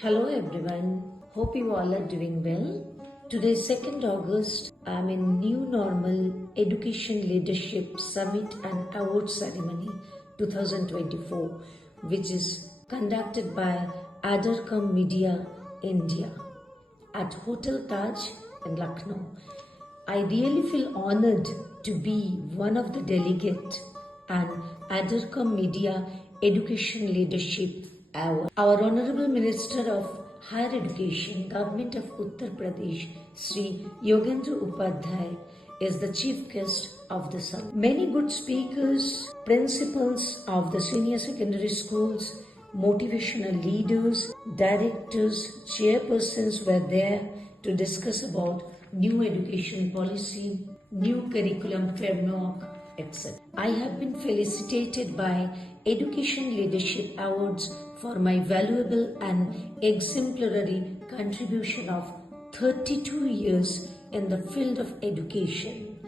Hello everyone, hope you all are doing well. Today is 2nd August, I am in New Normal Education Leadership Summit and Award Ceremony 2024, which is conducted by Adarcom Media India at Hotel Taj in Lucknow. I really feel honored to be one of the delegates and Adarcom Media Education Leadership Award. Our Honorable Minister of Higher Education, Government of Uttar Pradesh, Sri Yogendra Upadhyay, is the chief guest of the summit. Many good speakers, principals of the senior secondary schools, motivational leaders, directors, chairpersons were there to discuss about new education policy, new curriculum framework, etc. I have been felicitated by Education Leadership Awards for my valuable and exemplary contribution of 32 years in the field of education,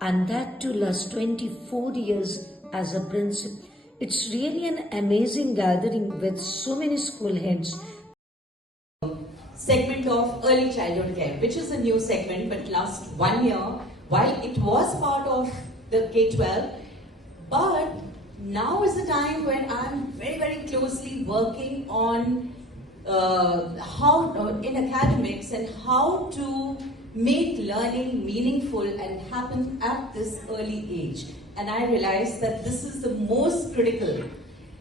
and that to last 24 years as a principal. It's really an amazing gathering with so many school heads. Segment of early childhood care, which is a new segment, but last 1 year, while it was part of the K-12, but now is the time when I'm very closely working on how in academics and how to make learning meaningful and happen at this early age. And I realized that this is the most critical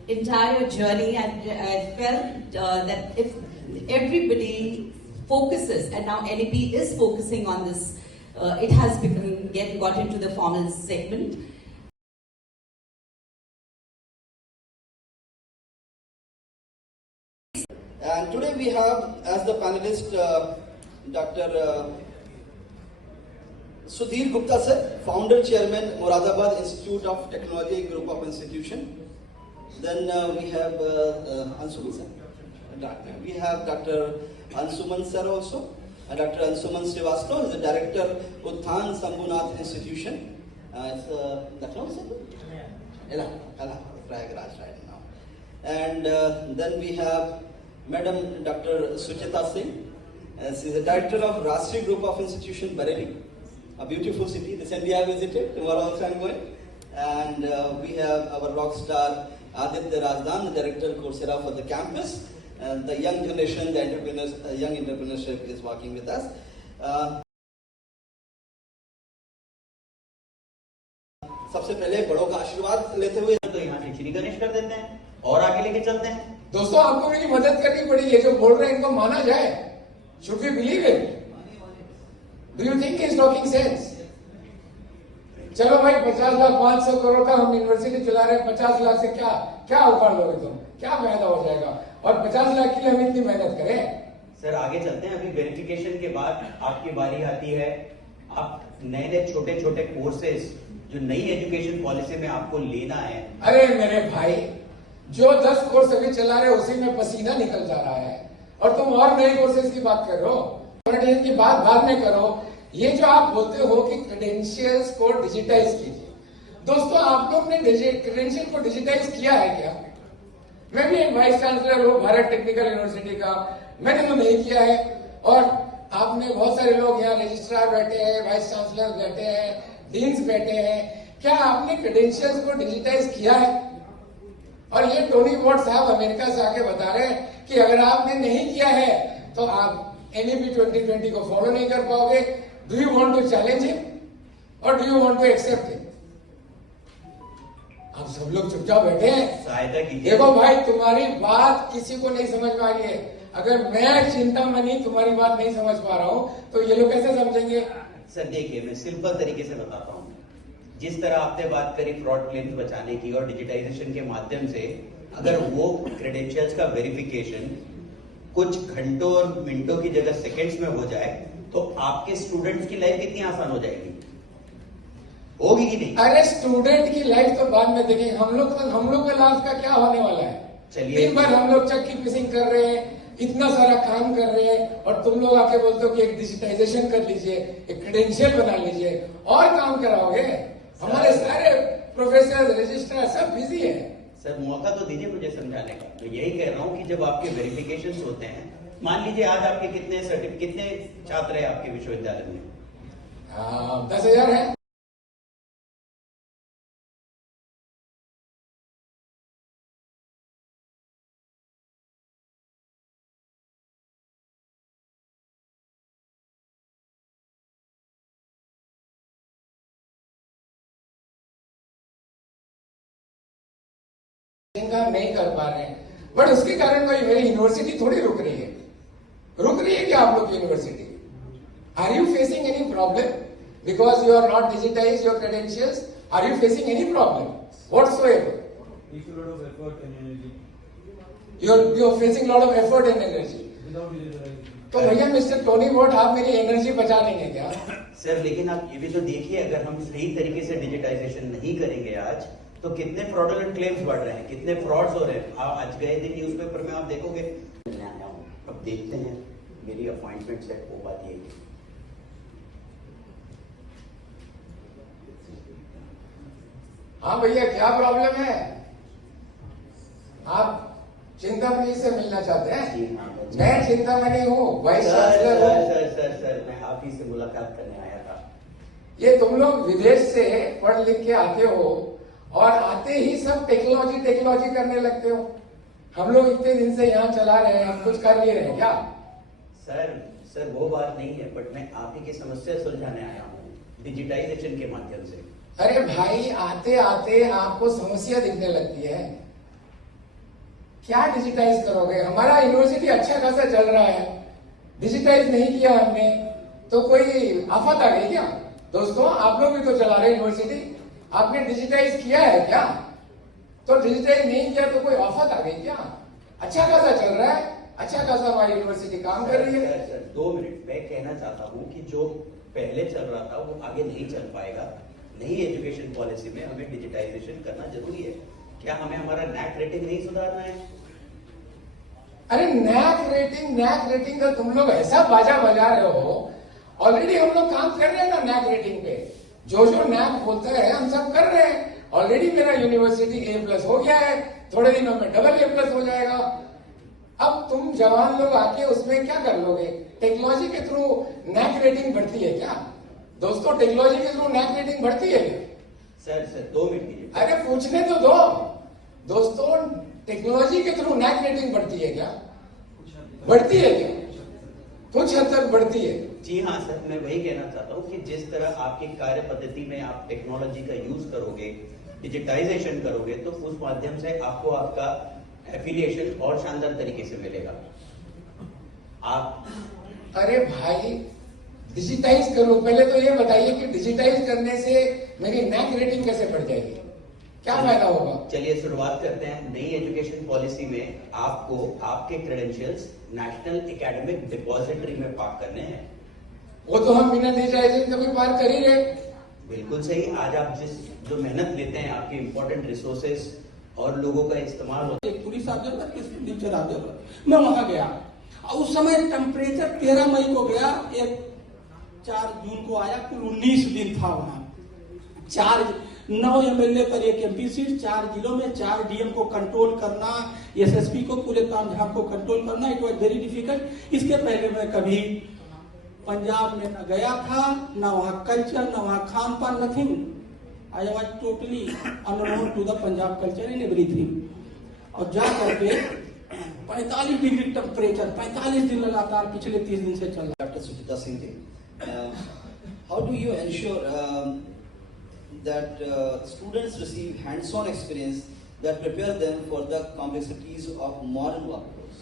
entire journey, and I felt that if everybody focuses, and now NEP is focusing on this, it has got into the formal segment. And today we have as the panelist Dr. Sudhir Gupta sir, founder chairman Moradabad Institute of Technology Group of Institution. Then we have Ansuman sir. We have Dr. Ansuman sir also. Dr. Ansuman Srivastava is the director Utthan Sambhunath Institution. It's Lucknow sir? Prayagraj right now. And then we have Madam Dr. Suchita Singh. She is the director of Rashtriya Group of Institution Bareilly, a beautiful city. Recently I visited, tomorrow also I am going. And we have our rock star Aditya Rajdan, the director Coursera for the campus. And the young generation, the entrepreneurs, young entrepreneurship is working with us. सबसे पहले बड़ों का आशीर्वाद लेते हुए तो यहाँ से श्री गणेश कर देते हैं और आगे लेके चलते हैं। दोस्तों आपको मेरी मदद करनी पड़ी, ये जो बोल रहे हैं इनको माना जाए। Should we believe it? Do you think he's talking sense? चलो भाई 50 लाख 500 करोड़ का हम यूनिवर्सिटी चला रहे हैं, 50 लाख से क्या उखाड़ लोगे तुम, क्या फायदा हो जाएगा? और 50 लाख के लिए हम इतनी मेहनत करें। सर आगे चलते हैं। अभी वेरिफिकेशन के बाद आपकी बारी आती है। आप नए छोटे कोर्सेज जो नई एजुकेशन पॉलिसी में आपको लेना है। अरे मेरे भाई, जो 10 कोर्स अभी चला रहे उसी में पसीना निकल जा रहा है, और तुम और नए कोर्सेज की बात कर रहे हो। की बात बाद में करो। ये जो आप बोलते हो कि क्रेडेंशियल्स को डिजिटाइज कीजिए, दोस्तों आप लोग ने क्रेडेंशियल को डिजिटाइज किया है क्या? मैं भी एक वाइस चांसलर हूँ भारत टेक्निकल यूनिवर्सिटी का, मैंने तो नहीं किया है। और आपने बहुत सारे लोग यहाँ रजिस्ट्रार बैठे हैं, वाइस चांसलर बैठे हैं, डीन्स बैठे हैं, क्या आपने क्रेडेंशियल्स को डिजिटाइज किया है? और ये टोनी वॉट साहब अमेरिका से आके बता रहे हैं कि अगर आपने नहीं किया है तो आप NEP 2020 को फॉलो नहीं कर पाओगे। Do you want to challenge him और do you want to accept him? आप सब लोग चुपचाप बैठे हैं। सहायता कीजिए। देखो भाई, तुम्हारी बात किसी को नहीं समझ में आ रही है। अगर मैं चिंतामणि तुम्हारी बात नहीं समझ पा रहा हूं तो ये लोग कैसे समझेंगे? सर देखिए, मैं सिंपल तरीके से बताता हूँ। जिस तरह आपने बात करी फ्रॉड क्लेम्स बचाने की और डिजिटाइजेशन के माध्यम से, अगर वो क्रेडेंशियल्स का वेरिफिकेशन कुछ घंटों और मिनटों की जगह सेकंड्स में हो जाए तो आपके स्टूडेंट्स की लाइफ कितनी आसान हो जाएगी? होगी कि नहीं? अरे स्टूडेंट की लाइफ तो बाद में देखेंगे। हम लोग का लाइफ का क्या होने वाला है? चलिए, दिन भर हम लोग चक्की पिसिंग कर रहे हैं, इतना सारा काम कर रहे हैं, और तुम लोग आके बोलते हो कि एक डिजिटाइजेशन कर लीजिए, एक क्रेडेंशियल बना लीजिए, और काम कराओगे। हमारे सारे प्रोफेसर रजिस्ट्रार सब बिजी है। सर मौका तो दीजिए मुझे समझाने का। तो यही कह रहा हूँ कि जब आपके वेरिफिकेशन होते हैं, मान लीजिए आज आपके कितने छात्र हैं आपके विश्वविद्यालय में? 10,000 है। काम नहीं कर पा रहे हैं, बट उसके कारण कोई मेरी यूनिवर्सिटी थोड़ी रुक रही है। रुक रही है क्या आप लोग की university? Are you facing any problem because you are not digitise your credentials? Are you facing any problem whatsoever? Takes a lot of effort and energy. You're facing lot of effort and energy. Without digitalization. तो भैया mister Tony vote आप मेरी एनर्जी बचा लेंगे क्या? सर लेकिन आप ये भी तो देखिए, अगर हम सही तरीके से डिजिटाइजेशन नहीं करेंगे आज, तो कितने फ्रॉडुलेंट क्लेम्स बढ़ रहे हैं, कितने फ्रॉड्स हो रहे हैं। आप आज गए दिन न्यूज़पेपर में आप देखोगे। मैं आया हूँ, अब देखते हैं मेरी अपॉइंटमेंट सेट हो पाती है। हाँ भैया क्या प्रॉब्लम है? आप चिंतामणि से मिलना चाहते हैं? जी हाँ, मैं चिंतामणि हूँ, वाइस सर चांसलर हूँ। सर मैं आप ही से मुलाकात करने आया था। ये तुम लोग विदेश से पढ़ लिख के आते हो और आते ही सब टेक्नोलॉजी करने लगते हो। हम लोग इतने दिन से यहाँ चला रहे हैं, हम कुछ कर नहीं रहे क्या? सर वो बात नहीं है, बट मैं आप ही की समस्या सुलझाने आया हूँ डिजिटाइजेशन के माध्यम से। अरे भाई आते आते आपको समस्या दिखने लगती है। क्या डिजिटाइज करोगे? हमारा यूनिवर्सिटी अच्छा खासा चल रहा है, डिजिटाइज नहीं किया हमने तो कोई आफत आ गई क्या? दोस्तों आप लोग भी तो चला रहे यूनिवर्सिटी, आपने डिजिटाइज किया है क्या? तो डिजिटाइज नहीं किया तो कोई आफत आ गई क्या? अच्छा खासा चल रहा है, अच्छा खासा हमारी यूनिवर्सिटी काम कर रही है। सर 2 मिनट, मैं कहना चाहता हूँ कि जो पहले चल रहा था वो आगे नहीं चल पाएगा। नई एजुकेशन पॉलिसी में हमें डिजिटाइजेशन करना जरूरी है। क्या हमें हमारा नैक रेटिंग नहीं सुधारना है? अरे नैक रेटिंग का तुम लोग ऐसा बाजा बजा रहे हो। ऑलरेडी हम लोग काम कर रहे हैं ना नैक रेटिंग पे। जो नैक बोलता है हम सब कर रहे हैं। ऑलरेडी मेरा यूनिवर्सिटी A+ हो गया है, थोड़े दिनों में AA+ हो जाएगा। अब तुम जवान लोग आके उसमें क्या कर लोगे? टेक्नोलॉजी के थ्रू नैक रेटिंग बढ़ती है क्या? दोस्तों टेक्नोलॉजी के थ्रू नैक रेटिंग बढ़ती है क्या? सर 2 मिनट दीजिए। अरे पूछने तो दो दोस्तों, टेक्नोलॉजी के थ्रू नैक रेटिंग बढ़ती है क्या? बढ़ती है क्या? कुछ हद तक बढ़ती है। जी हाँ सर, मैं वही कहना चाहता हूँ कि जिस तरह आपकी कार्य पद्धति में आप टेक्नोलॉजी का यूज करोगे, डिजिटाइजेशन करोगे, तो उस माध्यम से आपको आपका एफिलिएशन और शानदार तरीके से मिलेगा। आप अरे भाई डिजिटाइज करो, पहले तो ये बताइए कि डिजिटाइज करने से मेरी नैक रेटिंग कैसे बढ़ जाएगी? क्या फायदा होगा? चलिए शुरुआत करते हैं। नई एजुकेशन पॉलिसी में आपको आपके क्रेडेंशियल्स नेशनल एकेडमिक डिपॉजिटरी में पार्क करने हैं। वो तो हम बिना डिजिटाइजेशन कभी पार कर ही रहे। बिल्कुल सही। आज आप जो मेहनत लेते हैं, आपके इंपॉर्टेंट रिसोर्सेस और लोगों का इस्तेमाल होता है। एक पुलिस आप जरूरत, किसी टीचर आप जरूरत। मैं वहां गया और उस समय टेम्परेचर 13 मई को गया, एक 4 जून को आया, कुल 19 दिन था वहां। 9 MLA पर 1 MP सीट, 4 जिलों में 4 DM को कंट्रोल करना, SSP को, पूरे तामझाम को कंट्रोल करना, इट वॉज वेरी डिफिकल्ट। इसके पहले मैं कभी पंजाब में न गया था, न वहाँ कल्चर, न वहाँ खान पान, nothing. I was totally unknown to the Punjab culture in everything. और जा करके 45 डिग्री टेम्परेचर 45 दिन लगातार पिछले 30 दिन से चल रहा है। Dr. Sucheta Singh ji, how do you ensure that students receive hands-on experience that prepare them for the complexities of modern workforce?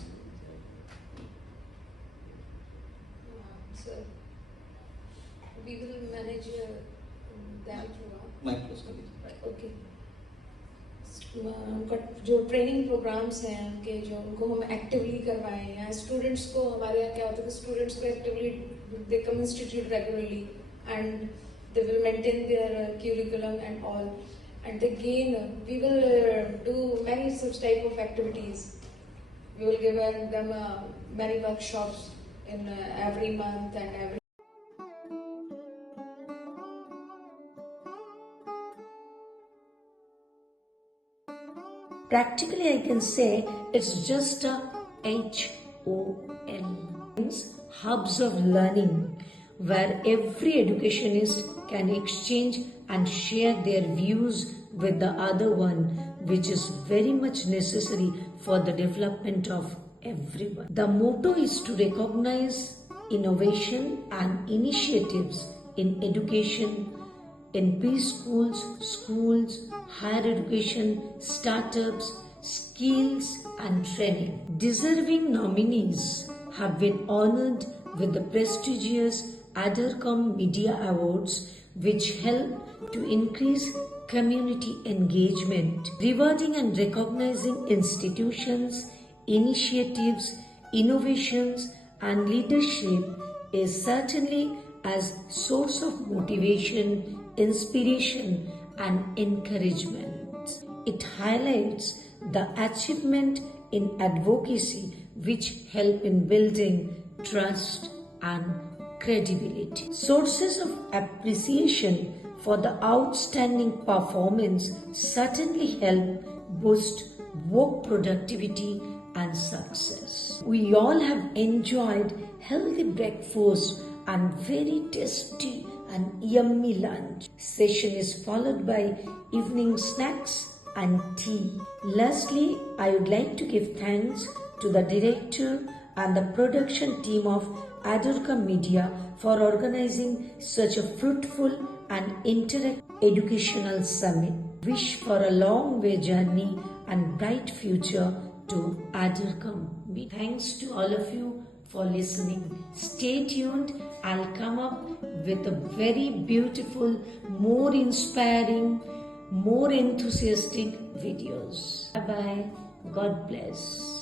Sir, we will manage that program. Mic close कर लीजिए. Okay. उनका जो ट्रेनिंग प्रोग्राम्स हैं उनके, जो उनको हम एक्टिवली करवाएं, या स्टूडेंट्स को, हमारे यहाँ क्या होता है कि स्टूडेंट्स को एक्टिवली दे कम institute regularly and they will maintain their curriculum and all, and they gain. We will do many such type of activities. We will give them many workshops in every month and every. Practically, I can say it's just a HOL. Hubs of learning where every educationist can exchange and share their views with the other one, which is very much necessary for the development of everyone. The motto is to recognize innovation and initiatives in education, in preschools, schools, higher education, startups, skills and training. Deserving nominees have been honored with the prestigious Adarcom Media Awards, which help to increase community engagement. Rewarding and recognizing institutions, initiatives, innovations and leadership is certainly as source of motivation, inspiration and encouragement. It highlights the achievement in advocacy which help in building trust and credibility. Sources of appreciation for the outstanding performance certainly help boost work productivity and success. We all have enjoyed healthy breakfast and very tasty and yummy lunch. Session is followed by evening snacks and tea. Lastly, I would like to give thanks to the director and the production team of Adarcom Media for organizing such a fruitful and interactive educational summit. Wish for a long way journey and bright future to Adarcom Media. Thanks to all of you for listening. Stay tuned. I'll come up with a very beautiful, more inspiring, more enthusiastic videos. Bye bye. God bless.